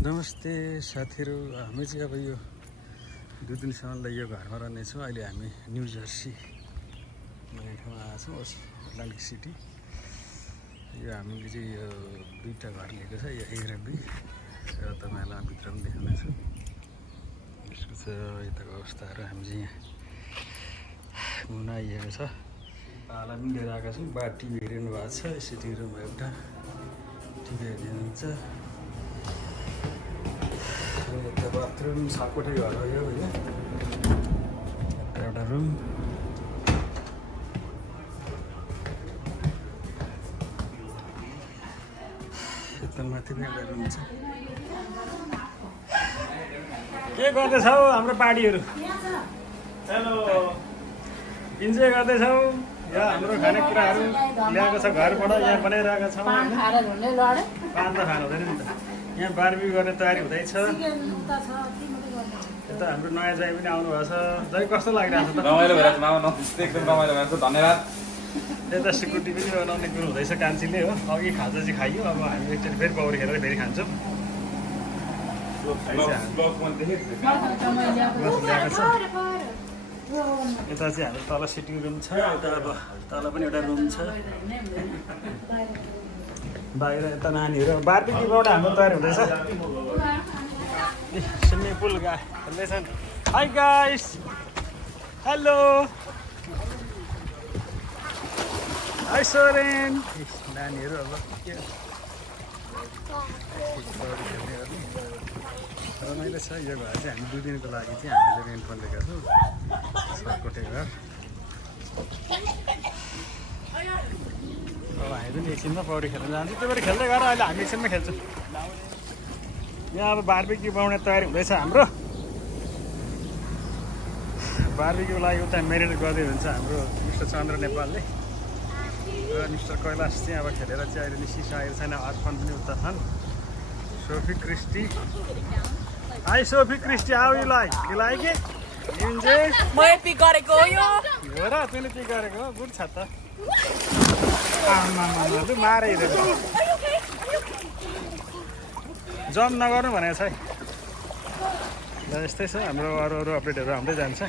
नमस्ते साथीहरू, हामी चाहिँ अब यो 2 दिनसम्मलाई यो घरमा रहनेछौँ। अहिले हामी न्यू जर्सी भन्ने ठाउँमा आएको छौँ, अटलान्टिक सिटी। यो हामीले चाहिँ यो 2टा घर लिएको छ, यो A र B र तपाईँहरूलाई भित्र पनि देखाउनेछु। यसको छ यताको अवस्थाहरू। हामी चाहिँ यहाँ घुम्न आइएको छ, पाला पनि लिएर आएका छौँ। बा टिभी हेरिनु भएको छ, सिटिङ रुममा एउटा टिभी हेरिनुहुन्छ। यता बाथरुम 6 कोठे घर हो यो होइन, एउटा रुम। यता माथि पनि एउटा रुम छ। के गर्दैछौ हाम्रो पार्टीहरू? हेलो, इन्जोय गर्दैछौ? यहाँ हाम्रो खानेकुराहरू ल्याएको छ घरबाट, यहाँ बनाइरहेका छौँ। पान त खानु हुँदैन नि त। यहाँ बारबेक्यु गर्ने तयारी हुँदैछ। यता हाम्रो नयाँ जाइ पनि आउनु भएको छ। जाइ कस्तो लागिरहेको छ त? रमाइलो भइरहेको छ मामा, एकदम रमाइलो भएको छ। धन्यवाद। यता सिक्युरिटी पनि बनाउने कुरो हुँदैछ कान्छीले हो। अघि खाजा चाहिँ खाइयो, अब हामी एकचोटि फेरि पौडी खेलेर फेरि खान्छौँ। यता चाहिँ हाम्रो तल सिटिङ रुम छ, यता अब तल पनि एउटा रुम छ। बाहिर यता नानीहरू बारबेक्युबाट हाम्रो तयारी हुँदैछ। स्विमिङ पुल खेल्दैछन्। Hi guys, hello, hi Soren. नानीहरू अब के रमाइलो छ। यो घर चाहिँ हामी 2 दिनको लागि चाहिँ हामीले रेन्टमा लिएका छौँ, 6 कोठे घर। अब हामी पनि एकछिनमा पौडी खेल्न जान्छौँ, त्यो भएर खेल्दै गर। अहिले हामी एकछिनमा खेल्छौँ। यहाँ अब बारबेक्यु बनाउने तयारी हुँदैछ हाम्रो। बारबेक्युको लागि उता मेरिनेट गर्दै हुन्छ हाम्रो मिस्टर चन्द्र नेपालले र मिस्टर कैलाश चाहिँ अब खेलेर चाहिँ अहिले निस्किसकेको छैन। अर्पण पनि उता छन्। Sophie Christie, hi Sophie Christie, how you like? You like it? Enjoy? मैले पिक गरेको हो यो। हो र, तैँले पिक गरेको हो? गुड छ त। आमामा लु मारे हिँडेको। जम्प नगर्नु भनेको छ है। ल यस्तै छ हाम्रो अरू अपडेटहरू आउँदै जान्छ।